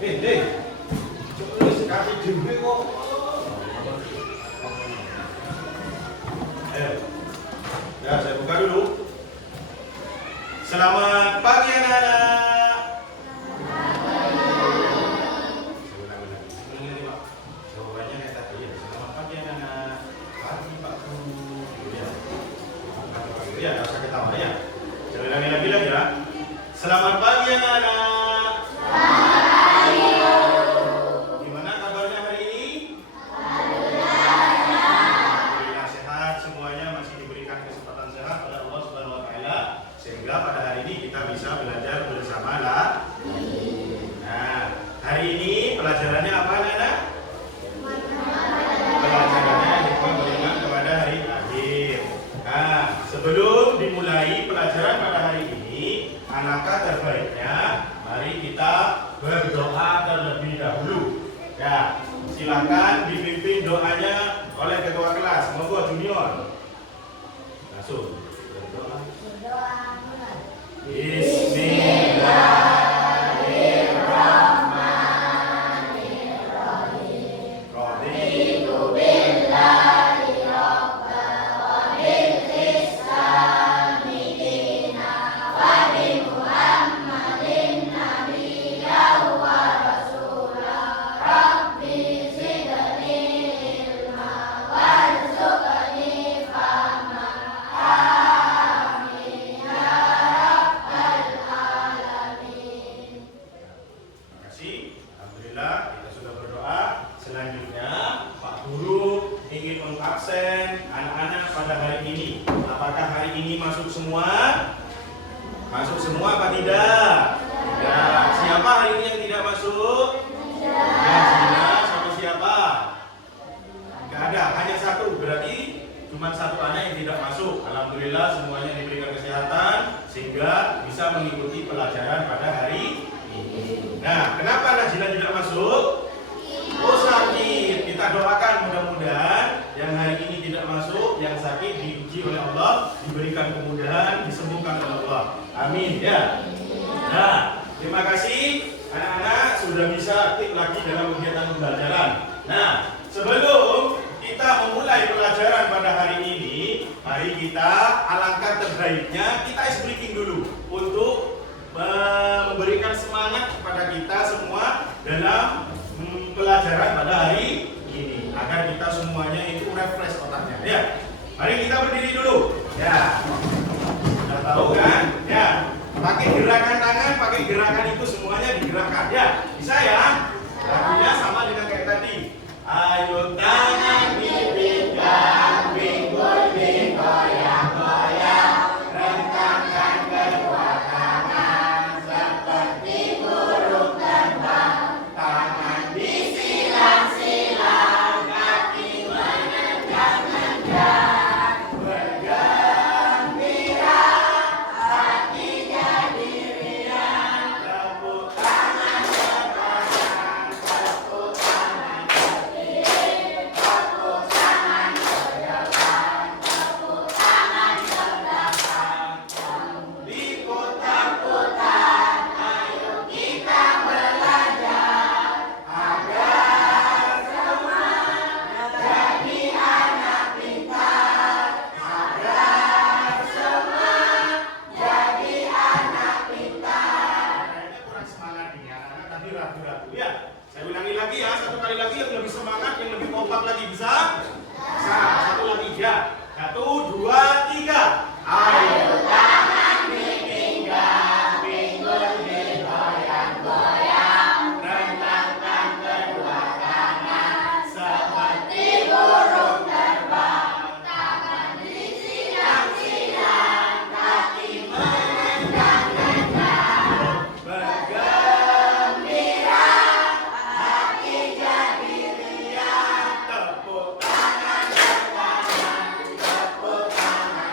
Ya, saya buka dulu. Selamat pagi anak-anak. Jawabannya kayak tadi ya. Selamat pagi anak-anak. Pagi Pak Guru. Ya, nggak usah ketawa ya. Saya ulangi lagi ya. Selamat pagi anak-anak. Gimana kabarnya hari ini? Alhamdulillah sehat semuanya, masih diberikan kesempatan sehat oleh Allah Subhanahu wa taala sehingga pada hari ini kita bisa belajar bersama lah. Nah, hari ini pelajarannya apa anak-anak? Pelajarannya hikmah beriman kepada hari akhir. Nah, sebelum dimulai pelajaran pada hari ini, alangkah terbaiknya mari kita berdoa terlebih dahulu. Ya, silakan dipimpin doanya oleh ketua kelas. Monggo junior. Langsung berdoa. Bismillahirrahmanirrahim. Raditu billahi rabban wa bil islami dinan wa bi Muhammadin nabiyyan wa rasulah. Rabbi zidni ilma warzuqni fahma. Amin ya rabbal alamin. Terima kasih. Alhamdulillah kita sudah berdoa. Selanjutnya Pak Guru ingin mengabsen anak-anak pada hari ini. Apakah hari ini masuk semua? Masuk semua apa tidak? Tidak. Siapa hari ini yang tidak masuk? Najila sama siapa? Gak ada, hanya satu. Berarti cuma satu anak yang tidak masuk. Alhamdulillah semuanya diberikan kesehatan sehingga bisa mengikuti pelajaran pada hari ini. Nah, kenapa Najila tidak masuk? Oh, sakit. Kita doakan mudah-mudahan yang hari ini tidak masuk, yang sakit diuji oleh Allah, diberikan kemudahan, disembuhkan oleh Allah. Amin ya. Nah, terima kasih anak-anak sudah bisa aktif lagi dalam kegiatan pembelajaran. Nah, sebelum kita memulai pelajaran pada hari ini, mari kita alangkah terbaiknya kita ice breaking dulu untuk memberikan semangat kepada kita semua dalam pelajaran pada hari ini agar kita semuanya itu refresh otaknya ya. Mari kita berdiri dulu ya. Sudah tahu kan ya, pakai gerakan tangan, pakai gerakan itu semuanya digerakkan ya. Bisa ya, lagunya sama dengan kayak tadi. Ayo tangan dipinggang, pinggul digoyang-goyang, rentangkan kedua tangan seperti burung terbang, tangan disilang-silang, kaki menendang-nendang, bergembira, hati jadi riang, tepuk tangan ke kanan, tepuk tangan ke kiri, tepuk tangan ke depan, tepuk tangan ke belakang, diputar-putar, ayo kita belajar agar semua jadi anak pintar, agar semua jadi anak pintar. Kayaknya kurang semangat nih ya, anak tadi ragu-ragu ya. Saya ulangi lagi ya, satu kali lagi yang lebih semangat, yang lebih kompak lagi bisa? Bisa. Satu lagi ya. 1, 2, 3. Ayo tangan dipinggang, pinggul digoyang-goyang, rentangkan kedua tangan seperti burung terbang, tangan disilang-silang, kaki menendang-nendang, bergembira, hati jadi riang, tepuk tangan ke kanan, tepuk tangan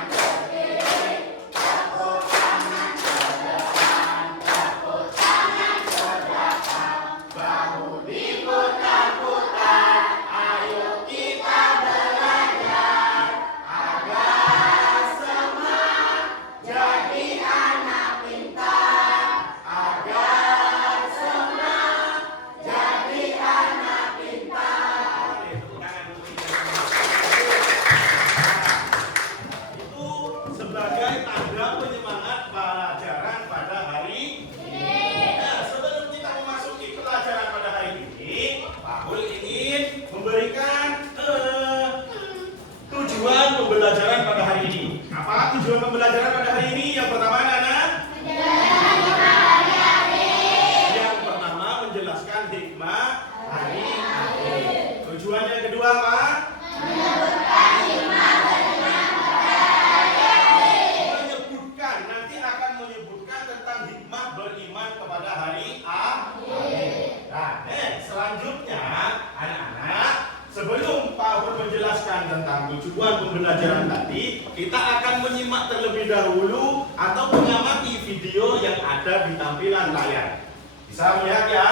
menjelaskan hikmah hari akhir. Tujuan yang kedua apa? Menyebutkan, nanti akan menyebutkan tentang hikmah beriman kepada hari akhir. Nah, selanjutnya anak-anak, sebelum Pak Ahmad menjelaskan tentang tujuan pembelajaran tadi, kita akan menyimak terlebih dahulu atau mengamati video yang ada di tampilan layar. Bisa melihat ya?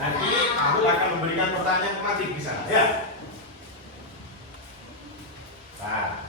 Nanti aku akan memberikan pertanyaan tematik di sana ya. Nah.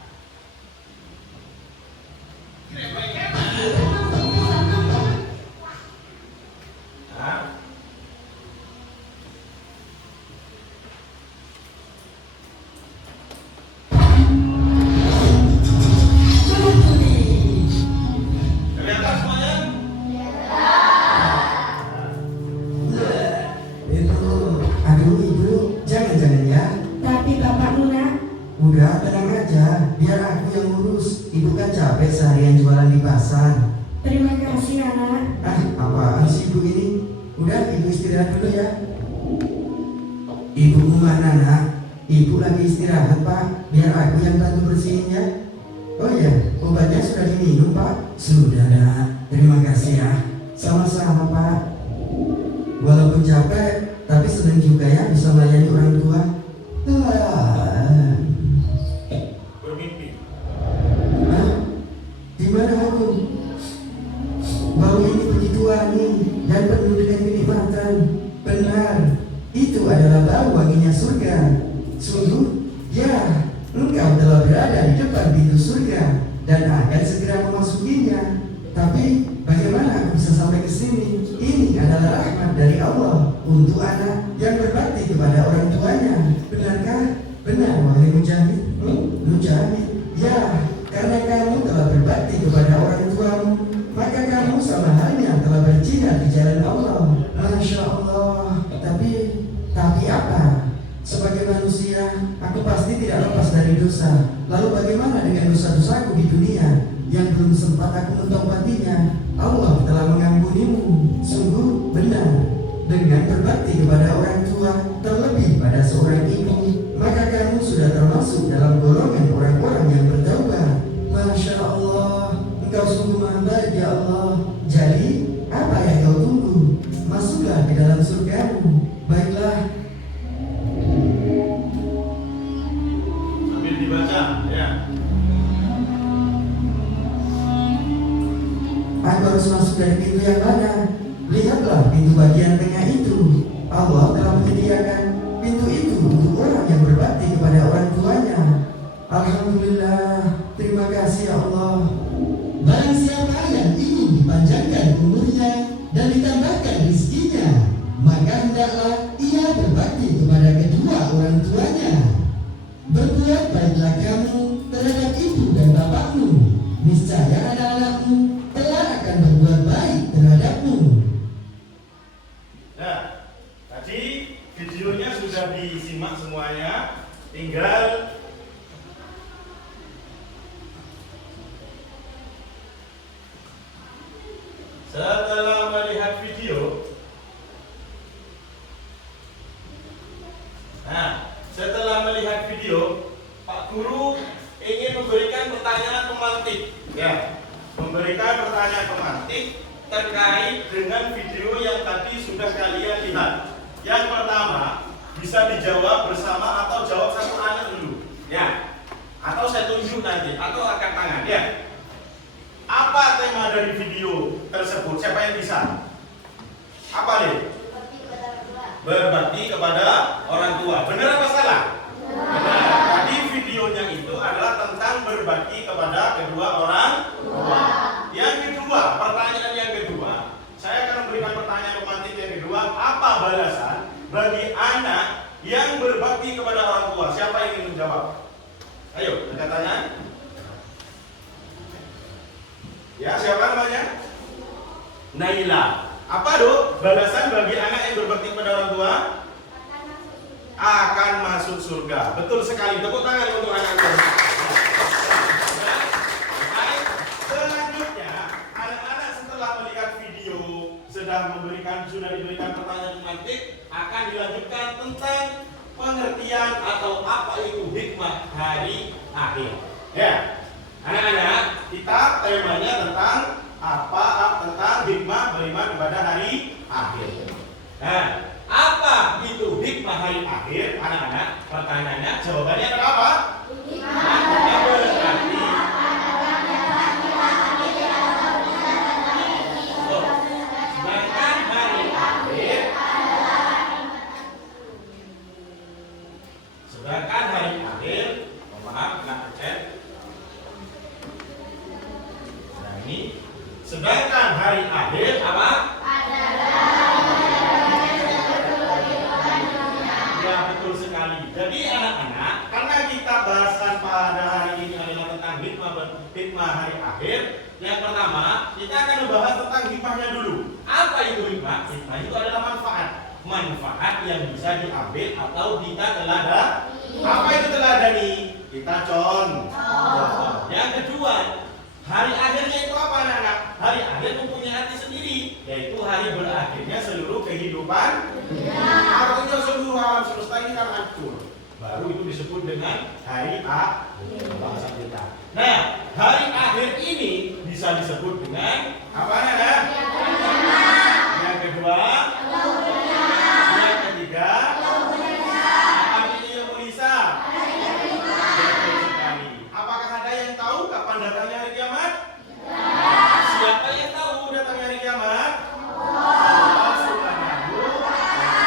Udah, tenang aja, biar aku yang ngurus. Ibu kan capek seharian jualan di pasar. Terima kasih, anak. Apaan sih ibu ini? Udah, ibu istirahat dulu ya. Ibu mana, nak? Ibu lagi istirahat, Pak. Biar aku yang bantu bersihin ya. Oh iya, obatnya sudah diminum, Pak? Sudah, nak. Terima kasih ya. Sama-sama, Pak. Walaupun capek, tapi senang juga ya bisa melayani orang tua. Gimana aku? Bau ini begitu wangi dan penuh dengan kenikmatan. Benar, itu adalah bau wanginya surga. Sungguh, ya, engkau telah berada di depan pintu surga dan akan segera memasukinya. Tapi bagaimana aku bisa sampai ke sini? Ini adalah rahmat dari Allah untuk anak yang berbakti kepada orang tuanya. Benarkah? Benar, wahai Mujahid. Mujahid, ya. Karena kamu telah berbakti kepada orang tuamu, maka kamu sama halnya telah berjihad di jalan Allah. Masya Allah. Tapi apa? Sebagai manusia, aku pasti tidak lepas dari dosa. Lalu bagaimana dengan dosa-dosaku di dunia yang belum sempat aku mentombatinya? Allah telah mengampunimu. Sungguh benar, dengan berbakti kepada orang tua, terlebih pada seorang ibu, maka kamu sudah termasuk dalam golongan orang-orang yang bertaubat. Masya Allah, engkau sungguh maha baik ya Allah. Jadi, apa yang kau tunggu? Masuklah ke dalam surgamu. Baiklah. Sambil dibaca, ya. Aku harus masuk dari pintu yang mana? Lihatlah pintu bagian tengah itu. Allah telah menyediakan pintu itu untuk orang yang berbakti kepada orang tuanya. Alhamdulillah, terima kasih ya Allah. Barang siapa yang ingin dipanjangkan umurnya dan ditambahkan rezekinya, maka hendaklah ia berbakti kepada kedua orang tuanya. Berbuat baiklah kamu terhadap ibu dan bapakmu, niscaya anak-anakmu telah akan berbuat baik terhadapmu. Nah, tadi videonya sudah disimak semuanya, tinggal setelah melihat video. Nah, setelah melihat video, Pak Guru ingin memberikan pertanyaan pemantik, ya, memberikan pertanyaan pemantik terkait dengan video yang tadi sudah kalian lihat. Yang pertama bisa dijawab bersama atau jawab satu anak dulu, ya, atau saya tunjuk nanti, atau angkat tangan, ya. Apa tema dari video tersebut? Siapa yang bisa? Apa nih? Berbakti kepada orang tua. Benar apa salah? Benar. Tadi videonya itu adalah tentang berbakti kepada kedua orang tua. Yang kedua, pertanyaan yang kedua, saya akan memberikan pertanyaan pemantik yang kedua. Apa balasan bagi anak yang berbakti kepada orang tua? Siapa yang ingin menjawab? Ayo, angkat tangan. Ya, siapa namanya? Naila. Apa dok? Balasan bagi anak yang berbakti kepada orang tua? Akan masuk surga. Betul sekali. Tepuk tangan untuk anak tua. Baik. Selanjutnya, anak-anak setelah melihat video sudah diberikan pertanyaan pemantik, akan dilanjutkan tentang pengertian atau apa itu hikmah hari akhir. Ya, anak-anak, kita temanya tentang tentang hikmah beriman kepada hari akhir. Nah, apa itu hikmah hari akhir, anak-anak? Pertanyaannya, jawabannya kenapa? Hikmah berarti sedangkan hari akhir, maaf, kena cek. Nah ini, sedangkan hari akhir apa? Ya betul sekali. Jadi anak-anak, karena kita bahaskan pada hari ini adalah tentang hikmah hari akhir. Yang pertama, kita akan membahas tentang hikmahnya dulu. Apa itu hikmah? Hikmah itu adalah manfaat yang bisa diambil atau kita teladani. Apa itu teladani? Kita contoh. Yang kedua, hari akhirnya itu apa anak-anak? Hari akhir mempunyai arti sendiri, yaitu hari berakhirnya seluruh kehidupan. Artinya seluruh alam semesta ini kan hancur. Baru itu disebut dengan hari akhir bahasa kita. Nah, hari akhir ini bisa disebut dengan apa anak-anak? Yang kedua, yang ketiga, apa itu yang Melisa? Betul sekali. Apakah ada yang tahu kapan datangnya hari kiamat? Siapa yang tahu datangnya hari kiamat? Allah Subhanahu wa Ta'ala.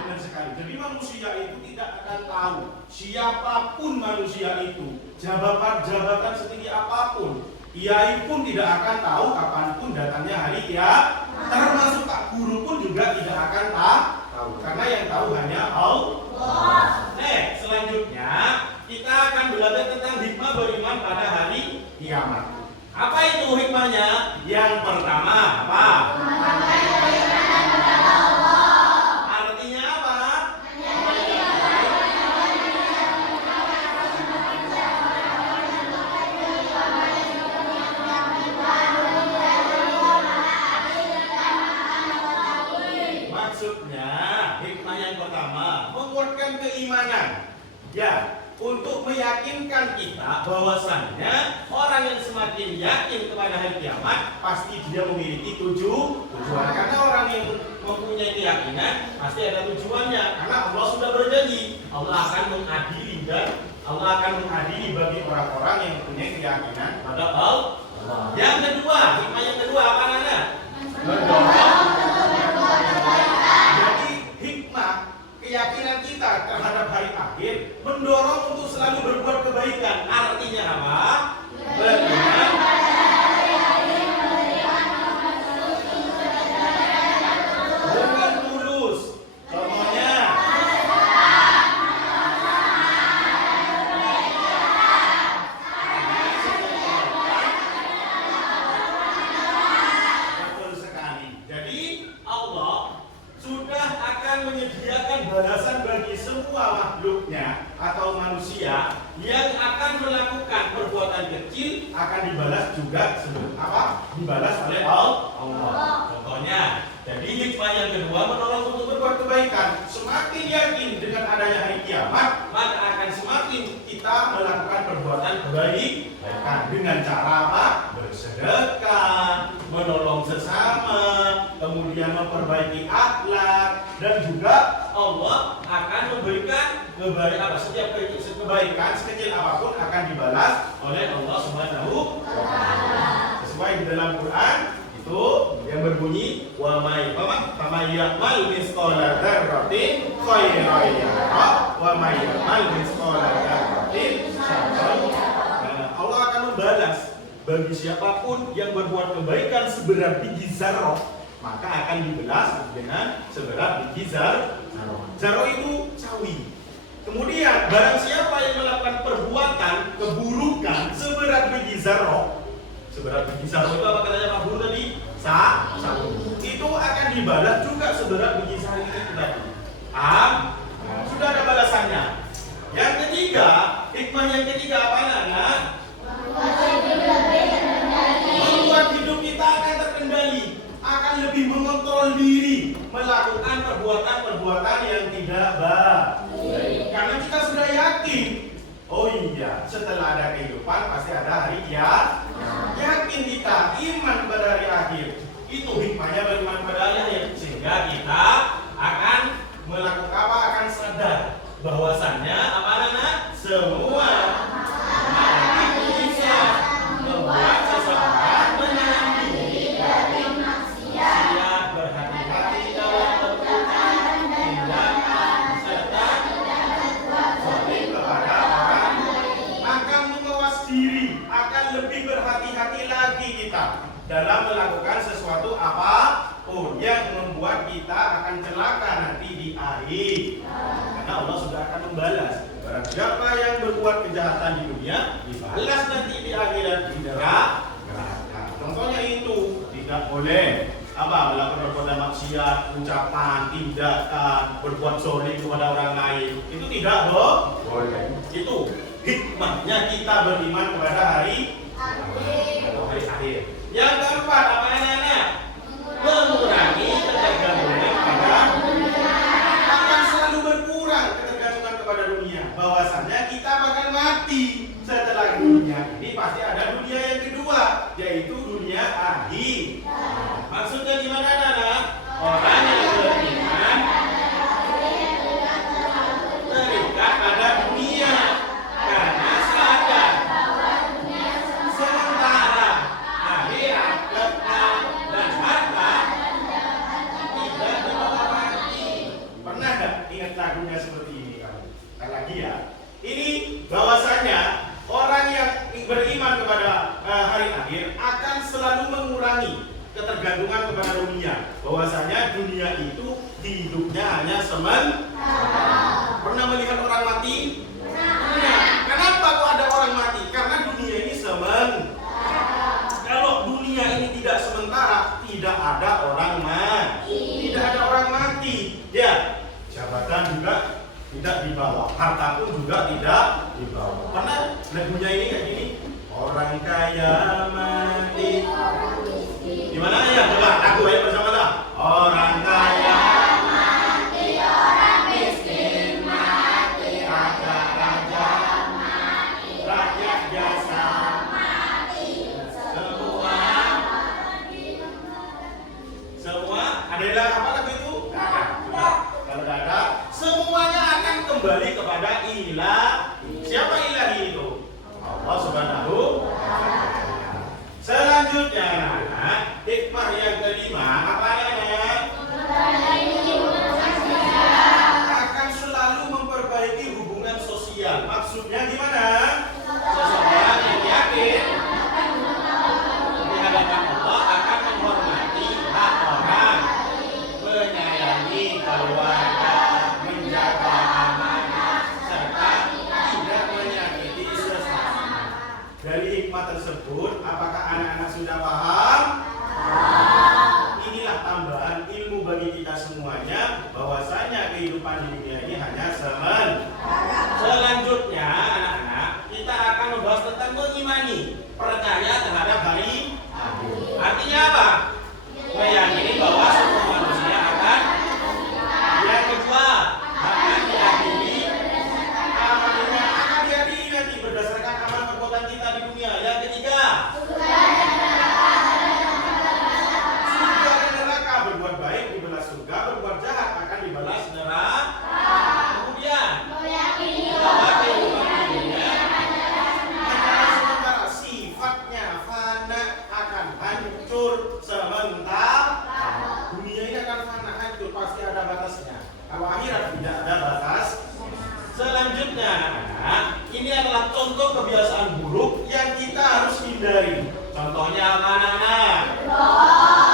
Benar sekali. Jadi manusia itu tidak akan tahu, siapapun manusia itu, jabatan setinggi apapun, kiai pun tidak akan tahu kapanpun datangnya hari kiamat. Termasuk Pak Guru pun juga tidak akan tahu, karena yang tahu hanya Allah. Selanjutnya kita akan belajar tentang hikmah beriman pada hari kiamat. Apa itu hikmahnya? Yang pertama apa? Artinya apa? Maksudnya hikmah yang pertama menguatkan keimanan. Ya, untuk meyakinkan kita bahwasannya orang yang semakin yakin kepada hari kiamat pasti dia memiliki tujuan. Karena orang yang mempunyai keyakinan pasti ada tujuannya. Karena Allah sudah berjanji Allah akan mengadili bagi orang-orang yang mempunyai keyakinan pada Allah. Yang kedua, hikmah yang kedua apa anak? Jadi hikmah keyakinan kita terhadap hari akhir mendorong untuk selalu berbuat kebaikan. Artinya apa? Beriman dengan tulus. Contohnya, betul sekali. Jadi Allah sudah akan menyediakan balasan bagi semua makhluknya atau manusia yang akan melakukan perbuatan kecil akan dibalas juga dibalas oleh Allah. Contohnya, jadi hikmah yang kedua menolong untuk berbuat kebaikan. Semakin yakin dengan adanya hari kiamat, maka akan semakin kita melakukan perbuatan kebaikan dengan cara apa? Bersedekah, menolong sesama, kemudian memperbaiki akhlak, dan juga Allah akan memberikan setiap kebaikan sekecil apapun akan dibalas oleh Allah Subhanahu wa Ta'ala. Sesuai di dalam Quran itu yang berbunyi wa may ya'mal misqala dzarratin khairan yarah wa may ya'mal misqala dzarratin syarran yarah. Allah akan membalas bagi siapapun yang berbuat kebaikan seberat biji zarrah, maka akan dibalas dengan seberat biji zarrah. Zarrah itu sawi. Kemudian barang siapa yang melakukan perbuatan keburukan seberat biji zarrah, seberat biji zarrah itu apa katanya Pak Guru tadi? Satu. Itu akan dibalas juga seberat biji zarrah itu tadi. Sudah ada balasannya. Yang ketiga, hikmah yang ketiga apa anak? Membuat hidup kita akan terkendali, akan lebih mengontrol diri, melakukan perbuatan perbuatan yang tidak baik. Karena kita sudah yakin, oh iya, setelah ada kehidupan pasti ada hari kiamat. Yakin kita iman pada hari akhir. Itu hikmahnya beriman pada hari akhir, sehingga kita akan melakukan apa? Akan sadar bahwasannya apa anak? Semua bisa membuat seseorang menahan diri dari maksiat, berhati-hati dalam perbuatan, tindakan, serta berbuat zalim kepada orang lain. Maka mengawas diri akan lebih berhati-hati lagi kita dalam melakukan sesuatu apapun yang membuat kita akan celaka nanti di akhir. Karena Allah sudah akan membalas. Barang siapa yang berbuat kejahatan di dunia, dibalas nanti di akhirat di neraka. Contohnya itu tidak boleh melakukan perbuatan maksiat, ucapan, tindakan, berbuat zalim kepada orang lain. Itu tidak boleh. Itu hikmahnya kita beriman kepada hari akhir. Yang keempat apa anak-anak? Mengurangi ketergantungan kepada dunia. Akan selalu berkurang ketergantungan kepada dunia. Bahwasannya kita bakal mati. Setelah dunia ini pasti ada dunia yang kedua, yaitu dunia akhir. Maksudnya gimana anak-anak? Orang yang beriman terikat pada dunia karena sadar sementara akhirat kekal dan harta tidak dibawa mati. Pernah nggak ingat lagunya seperti ini kamu? Lagi ya. Ini bahwasanya orang yang beriman kepada hari akhir akan selalu mengurangi ketergantungan kepada dunia. Bahwasanya dunia itu hidupnya hanya sementara. Pernah melihat orang mati? Pernah. Kenapa kok ada orang mati? Karena dunia ini sementara. Kalau dunia ini tidak sementara, tidak ada orang mati. Tidak ada orang mati. Ya, jabatan juga tidak dibawa, harta pun juga tidak dibawa. Pernah lagunya ini kayak gini? Orang kaya mati. Gimana ya? Coba lagu aja bersama-sama. Orang kaya mati, orang miskin mati, raja-raja mati, rakyat biasa mati, semua adalah apa lagu itu? Ada. Kalau ada, semuanya akan kembali kepada ilah. Siapa ilahi itu? Allah Subhanahu wa ta'ala. Selanjutnya, hikmah yang kelima apa namanya? Akan selalu memperbaiki hubungan sosial. Maksudnya gimana? Seseorang yang yakin di hadapan Allah akan menghormati hak orang, menyayangi keluarga, menjaga amanah, serta tidak menyakiti sesama. Dari hikmah tersebut, apakah anak-anak sudah paham? Inilah tambahan ilmu bagi kita semuanya, bahwasanya kehidupan di dunia ini hanya sementara. Selanjutnya, anak-anak, kita akan membahas tentang mengimani, percaya terhadap hari akhir. Artinya apa? Meyakini bahwa semua manusia akan. Yang kedua, akan diadili. Amalnya akan diadili nanti berdasarkan amal perbuatan kita di dunia. Yang ketiga, surga dan neraka. Berbuat baik dibalas surga, berbuat jahat akan dibalas neraka. Kemudian bahwa kehidupan dunia adalah sementara, sifatnya fana, akan hancur sementara. Dunia ini akan fana, hancur, pasti ada batasnya. Kalau akhirat tidak ada batas. Selanjutnya, anak-anak, ini adalah contoh kebiasaan buruk yang kita harus hindari. Contohnya apa, anak-anak?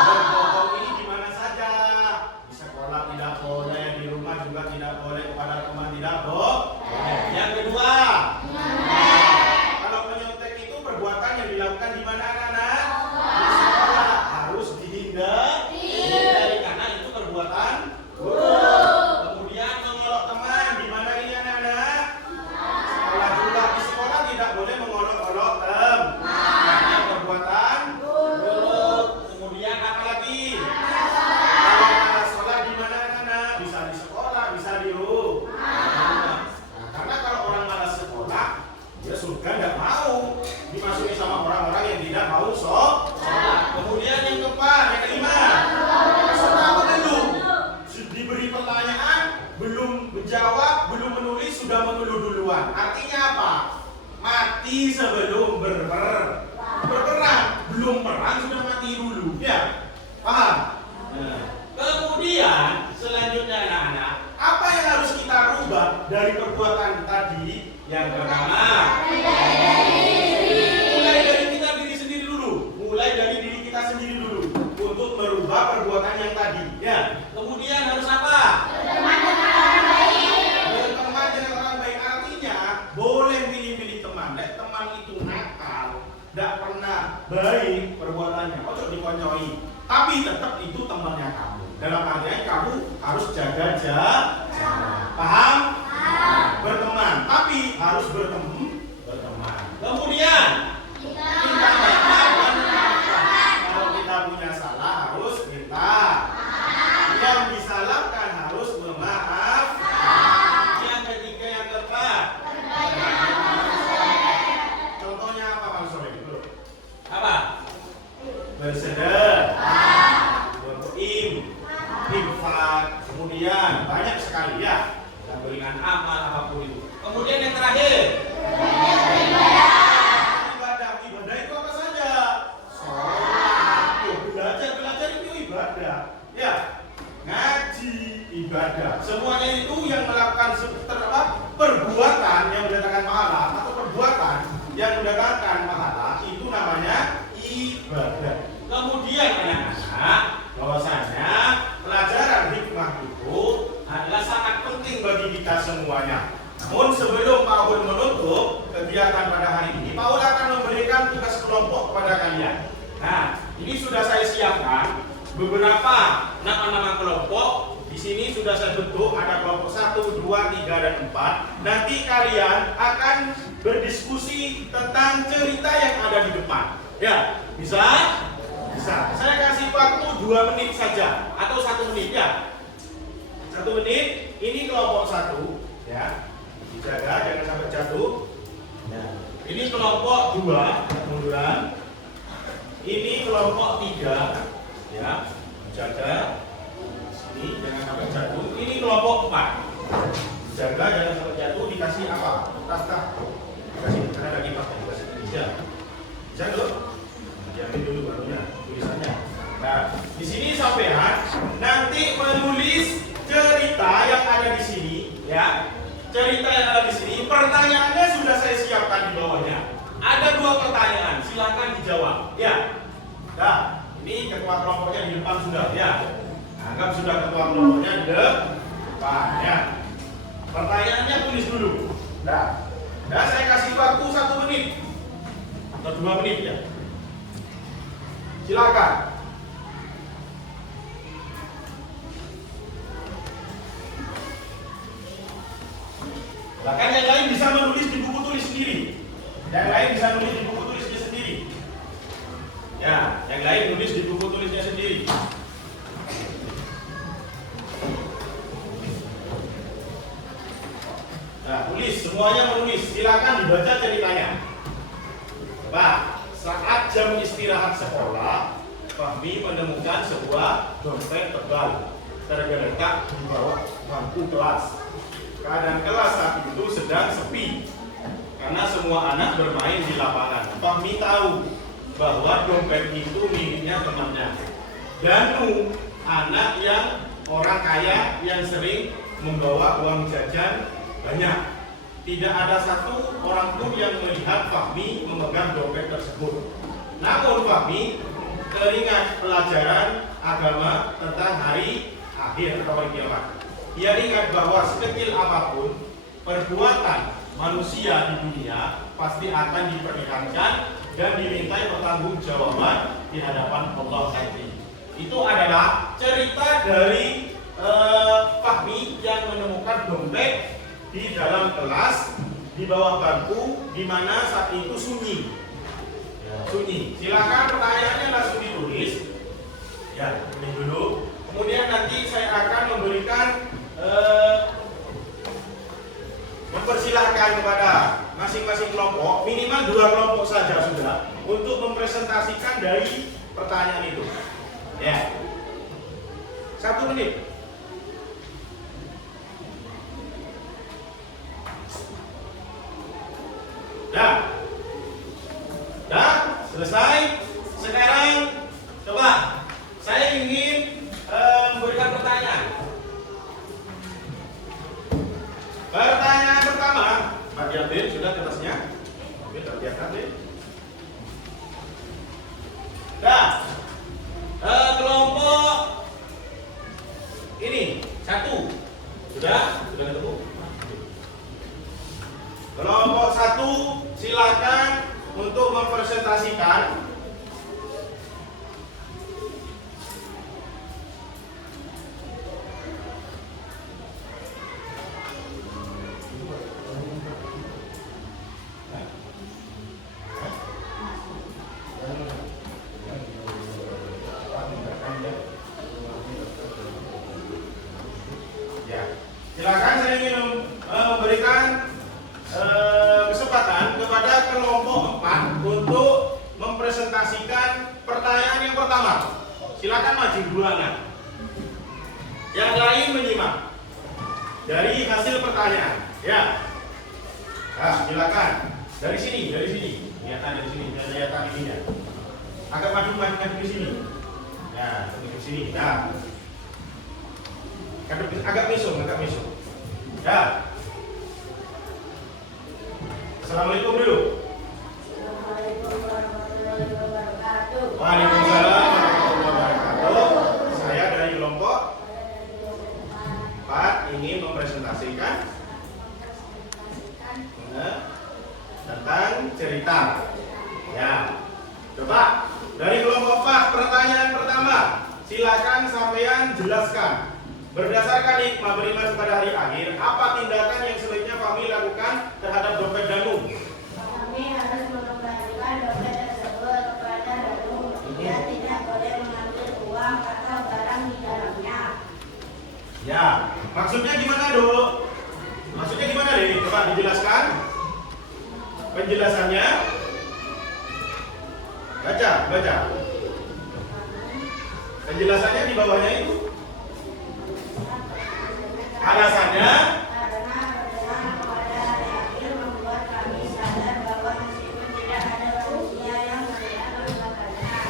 Berbohong ini di mana saja. Di sekolah tidak boleh, di rumah juga tidak boleh, kepada teman tidak boleh. Yang kedua, kalau menyontek itu perbuatan yang dilakukan di mana, anak-anak? Di sekolah harus dihindari karena itu perbuatan buruk. Kemudian mengolok teman, di mana ini, anak-anak? Sekolah juga. Di sekolah tidak boleh mengolok-olok teman karena perbuatan buruk. Kemudian apa lagi? Kalau sholat di mana, anak-anak? Bisa di sekolah, bisa dirubah. Nah, karena kalau orang malas sekolah, dia surga nggak mau dimasuki sama orang-orang yang tidak mau sholat. Kemudian yang keempat, yang kelima, peserta mengeluh. Diberi pertanyaan, belum menjawab, belum menulis, sudah mengeluh duluan. Artinya apa? Mati sebelum berperang. Belum perang sudah mati dulu. Ya, paham? Nah, kemudian selanjutnya anak-anak, apa yang harus kita rubah dari perbuatan tadi? Yang pertama, mulai dari kita diri sendiri dulu. Mulai dari diri kita sendiri dulu untuk merubah perbuatan yang tadi. Ya. Kemudian harus apa? Berteman dengan orang baik. Artinya boleh pilih-pilih teman. Teman itu nakal, tidak pernah baik perbuatannya. Ojo dikonyoi. Tapi tetap itu temannya kamu. Dalam artian kamu harus jaga jarak. Paham? Berteman, tapi harus berteman. Kemudian kita kalau kita punya salah harus minta. Yang disalahkan harus memaafkan. Yang ketiga, yang keempat, contohnya apa Bang Soleh? Apa? Bersedekah, infak, kemudian banyak sekali ya. Dan berikan amal apapun itu. Kemudian yang terakhir, ibadah itu apa saja? Sholat, belajar itu ibadah. Ya, ngaji ibadah. Semuanya itu yang melakukan perbuatan yang mendatangkan pahala atau perbuatan yang mendatangkan pahala itu namanya ibadah. Kemudian anak-anak, bahwasanya pelajaran hikmah itu adalah sangat penting bagi kita semuanya. Namun sebelum Pak Ul menutup kegiatan pada hari ini, Pak Ul akan memberikan tugas kelompok kepada kalian. Nah, ini sudah saya siapkan beberapa nama-nama kelompok. Di sini sudah saya bentuk, ada kelompok 1, 2, 3, dan 4. Nanti kalian akan berdiskusi tentang cerita yang ada di depan. Ya, bisa? Bisa. Saya kasih waktu 2 menit saja atau 1 menit ya. 1 menit. Ini kelompok 1 ya. Dijaga jangan sampai jatuh. Nah, ini kelompok 2 kemunduran. Ini kelompok 3 ya. Jaga. Sini jangan sampai jatuh. Ini kelompok 4. Jaga jangan sampai jatuh. Dikasih apa? Tas. Dikasih karena ada kipas dikasih Indonesia. Bisa dulu. Diambil dulu barunya tulisannya. Nah, di sini sampean nanti menulis cerita yang ada di sini, ya. Cerita yang ada di sini. Pertanyaannya sudah saya siapkan di bawahnya. Ada 2 pertanyaan, silakan dijawab. Ya. Nah, ini ketua kelompoknya di depan sudah, ya. Anggap sudah ketua kelompoknya di depan, ya. Pertanyaannya tulis dulu. Nah, saya kasih waktu 1 menit atau 2 menit ya. Silakan. Bahkan yang lain bisa menulis di buku tulis sendiri. Yang lain bisa nulis di buku tulisnya sendiri. Ya, yang lain nulis di buku tulisnya sendiri. Nah, tulis, semuanya menulis. Silakan dibaca ceritanya. Pak, saat jam istirahat sekolah, Fahmi menemukan sebuah dompet tebal tergeletak di bawah bangku kelas. Keadaan kelas saat itu sedang sepi karena semua anak bermain di lapangan. Fahmi tahu bahwa dompet itu miliknya temannya. Danu, anak yang orang kaya yang sering membawa uang jajan banyak. Tidak ada satu orang pun yang melihat Fahmi memegang dompet tersebut. Namun Fahmi teringat pelajaran agama tentang hari akhir atau hari kiamat. Ia ingat bahwa sekecil apapun perbuatan manusia di dunia pasti akan diperlihatkan dan dimintai pertanggungjawaban di hadapan Allah nanti. Itu adalah cerita dari Fahmi yang menemukan dompet di dalam kelas di bawah bangku di mana saat itu sunyi. Sunyi. Silakan pertanyaannya langsung ditulis. Ya, tulis dulu. Kemudian nanti saya akan memberikan mempresentasikan dari pertanyaan itu. Ya. 1 menit. Dah, selesai. Sekarang coba saya ingin memberikan pertanyaan. Pertanyaan pertama, Pak Diatin sudah kertasnya? Oke, terbiasa deh. Dah, kelompok ini 1 sudah ketemu. Kelompok 1 silakan untuk mempresentasikan ya. Silakan, saya ingin memberikan kesempatan kepada kelompok 4 untuk mempresentasikan pertanyaan yang pertama. Silakan maju duluan. Yang lain menyimak dari hasil pertanyaan. Ya. Nah, silakan dari sini. Kelihatan dari sini, kelihatan ininya. Agak maju ke sini. Nah, ke sini. Nah. Agak misung. Ya. Assalamualaikum dulu. Waalaikumsalam warahmatullahi wabarakatuh. Saya dari kelompok 4 ingin mempresentasikan tentang cerita. Ya. Coba dari kelompok 4 pertanyaan pertama. Silakan sampean jelaskan. Berdasarkan hikmah beriman kepada hari akhir, apa tindakan yang sebaiknya kami lakukan terhadap dompet Danu? Kami harus mengembalikan dompet tersebut kepada Danu. Dia tidak boleh mengambil uang atau barang di dalamnya. Ya, maksudnya gimana, Dok? Maksudnya gimana, Dek? Coba dijelaskan. Penjelasannya. Baca. Penjelasannya di bawahnya itu. Alasannya Karena berdoa kepada hari akhir membuat kami sadar bahwa meskipun tidak ada manusia yang melihat melakukannya.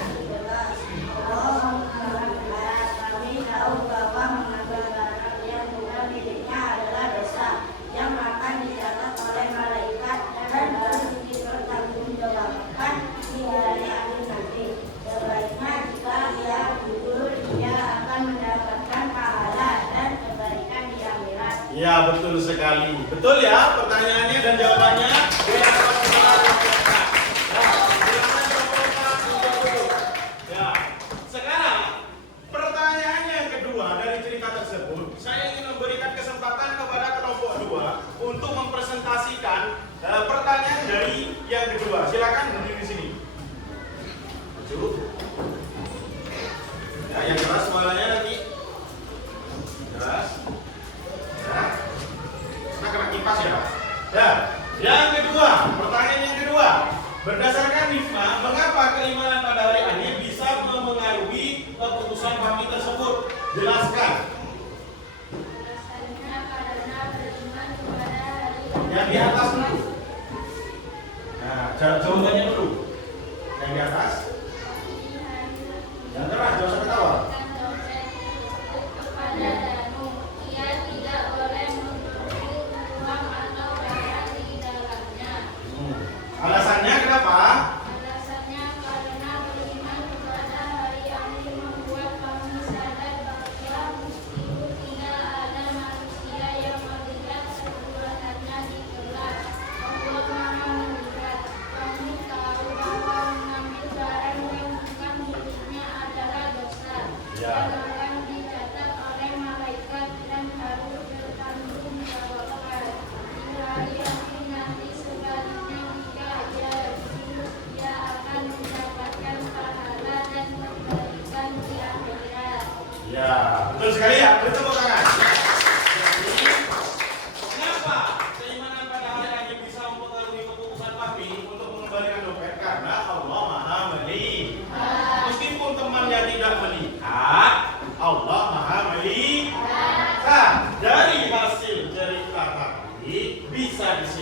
11. Kami tahu bahwa mengambil barang yang bukan miliknya adalah dosa yang akan dicatat oleh malaikat dan harus dipertanggungjawabkan di hari akhir nanti. Sebaiknya jika dia gugur, dia akan mendapatkan pahala dan kebaikan di akhirat. ya, betul sekali. Betul ya pertanyaannya dan jawabannya. Ya, sekarang pertanyaan yang kedua dari cerita tersebut, saya ingin memberikan kesempatan kepada kelompok 2 untuk mempresentasikan pertanyaan dari yang kedua. Silakan berdiri di sini. Maju. Ya, yang keras suaranya nanti. Keras. Ya. Nah, kena kipas ya. Ya. Yang kedua, pertanyaan yang kedua. Berdasarkan hikmah, mengapa keimanan pada hari akhir bisa mempengaruhi keputusan kami tersebut? Jelaskan. Alasannya karena beriman kepada hari Yang di atas dulu. Nah, jawabannya dulu. Yang di atas. Yang keras, jangan sampai ketawa. kepada Danu. Ia tidak boleh mengambil uang atau barang di dalamnya. Alasannya kenapa? Alasannya karena beriman kepada hari akhir membuat kami sadar bahwa meskipun tidak ada manusia yang melihat perbuatannya di kelak. Allah Maha Melihat. Kami tahu bahwa mengambil barang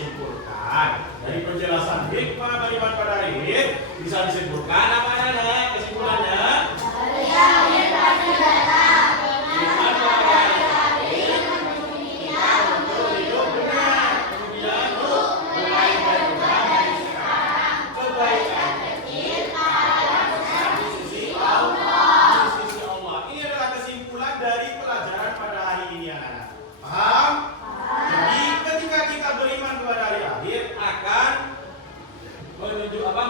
disimpulkan dari penjelasan hikmah beriman pada akhir, bisa disimpulkan apa anak kesimpulannya? Hari akhir pasti datang. Beriman pada akhir menunjukkan kita untuk hidup benar. Kemudian mulai berubah dari sekarang. Kebaikan kecil akan besar di sisi Allah. Di sisi Allah. Ini adalah kesimpulan dari pelajaran pada hari ini, anak-anak. Paham? Jadi ketika kita beriman kepada hari akhir akan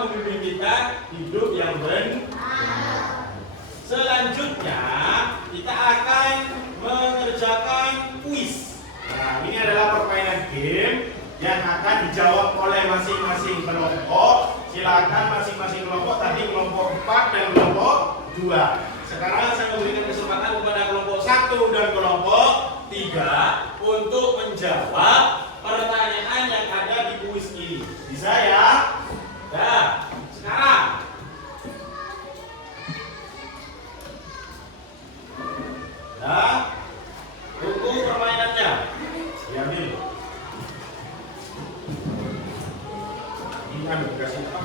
membimbing kita hidup yang benar. Selanjutnya kita akan mengerjakan kuis. Nah, ini adalah permainan game yang akan dijawab oleh masing-masing kelompok. Silakan masing-masing kelompok, tadi kelompok 4 dan kelompok 2. Sekarang saya memberikan kesempatan kepada kelompok 1 dan kelompok 3 untuk menjawab pertanyaan yang ada di kuis ini. Bisa ya? Nah, sekarang nah, buku permainannya diambil. Ini kan dikasih apa?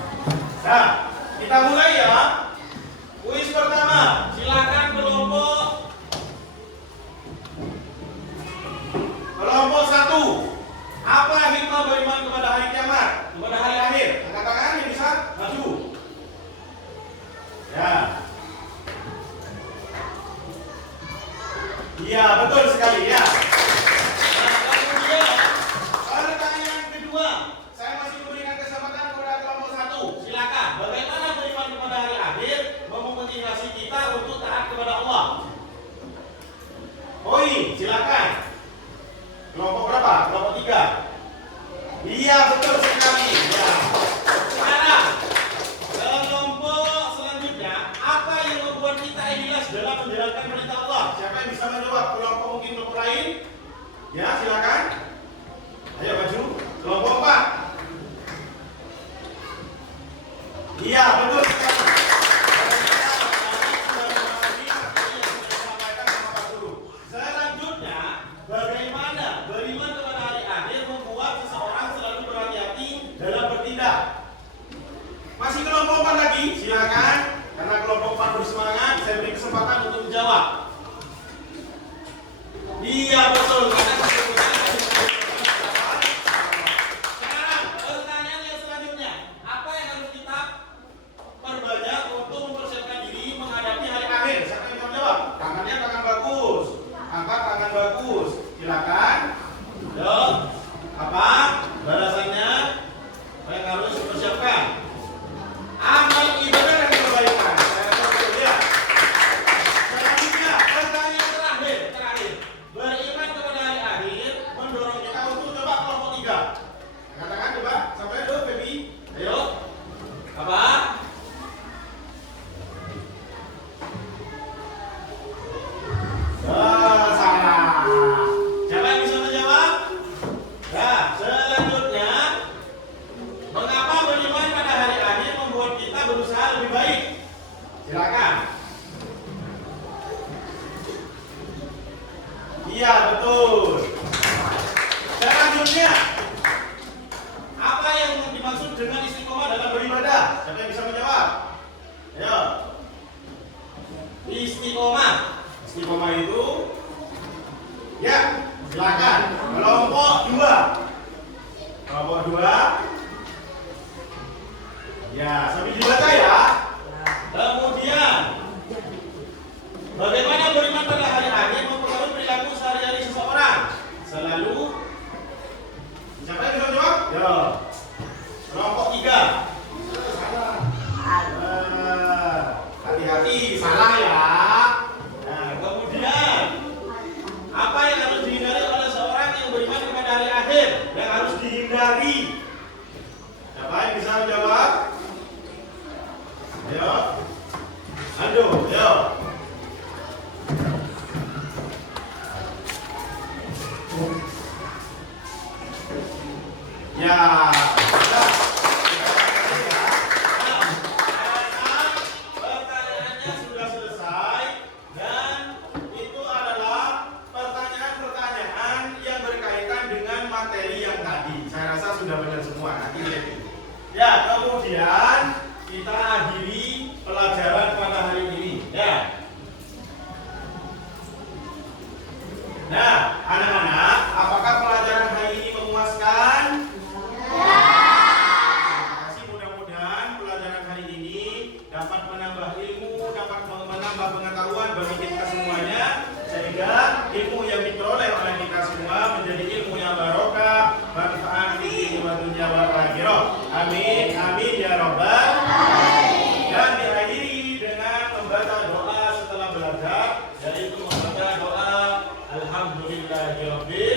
Nah, kita mulai ya. Kuis pertama, silakan kelompok 1. Apa hikmah beriman kepada hari kiamat, kepada hari akhir? Angkat tangan yang bisa maju. Ya. Iya, betul sekali ya. Nah, kemudian pertanyaan kedua, saya masih memberikan kesempatan kepada kelompok 1. Silakan. Bagaimana beriman kepada hari akhir memotivasi kita untuk taat kepada Allah? Poin, silakan. Kelompok berapa? Kelompok 3. Iya, betul sekali. Ya. Sekarang kelompok selanjutnya, apa yang membuat kita ikhlas dalam menjalankan perintah Allah? Siapa yang bisa menjawab? Kelompok mungkin kelompok lain? Ya, silakan. Ayo maju. Kelompok 4. Iya, betul sekali. Selanjutnya, bagaimana beriman kepada hari akhir membuat seseorang selalu berhati-hati dalam bertindak? Masih kelompok 4 lagi? Silakan. Karena kelompok 4 bersemangat, saya beri kesempatan untuk menjawab. Iya, betul. Sekarang, pertanyaan yang selanjutnya. Apa yang harus kita perbanyak untuk mempersiapkan diri menghadapi hari akhir? Siapa yang mau jawab? Tangannya tangan bagus. Angkat tangan bagus. Silakan. Yo. Apa balasannya? Apa yang harus dipersiapkan? Amal ibadah dan kebaikan. Saya betul ya. Selanjutnya, pertanyaan terakhir. Beriman kepada hari akhir mendorong kita untuk coba kelompok 3. Katakan coba sampai dulu, baby. Ayo. Apa? Salah. Siapa yang bisa menjawab? Nah, selanjutnya, mengapa beriman pada hari akhir membuat kita berusaha lebih baik? Silakan. Iya, betul. Selanjutnya, apa yang dimaksud dengan istiqomah dalam beribadah? Siapa yang bisa menjawab? Ayo. Istiqomah. Istiqomah itu, ya, silakan. Kelompok 2. Kelompok 2. Ya, sambil dibaca ya. Kemudian, bagaimana beriman pada hari akhir mempengaruhi perilaku sehari-hari seseorang? Selalu. Siapa yang bisa jawab? Ya. Kelompok 3. Hati-hati, salah ya. Nah, kemudian apa yang harus dihindari oleh seorang yang beriman kepada hari akhir? Yang harus dihindari. Siapa yang bisa menjawab? Ayo. Aduh, ayo. Ya. Pertanyaannya sudah selesai dan itu adalah pertanyaan-pertanyaan yang berkaitan dengan materi yang tadi. Saya rasa sudah sudah benar semua. Ya, kemudian kita akhiri pelajaran pada hari ini. Ya. Nah, anak-anak, apakah pelajaran hari ini memuaskan? Ya. Terima kasih, mudah-mudahan pelajaran hari ini dapat menambah ilmu, dapat menambah pengetahuan bagi kita semuanya, sehingga ilmu yang diperoleh oleh kita semua menjadi ilmu yang barokah, manfaat di dunia wal akhirah. Amin, amin ya rabbal alamin. Dan diakhiri dengan membaca doa setelah belajar, yaitu membaca doa alhamdulillahirabbil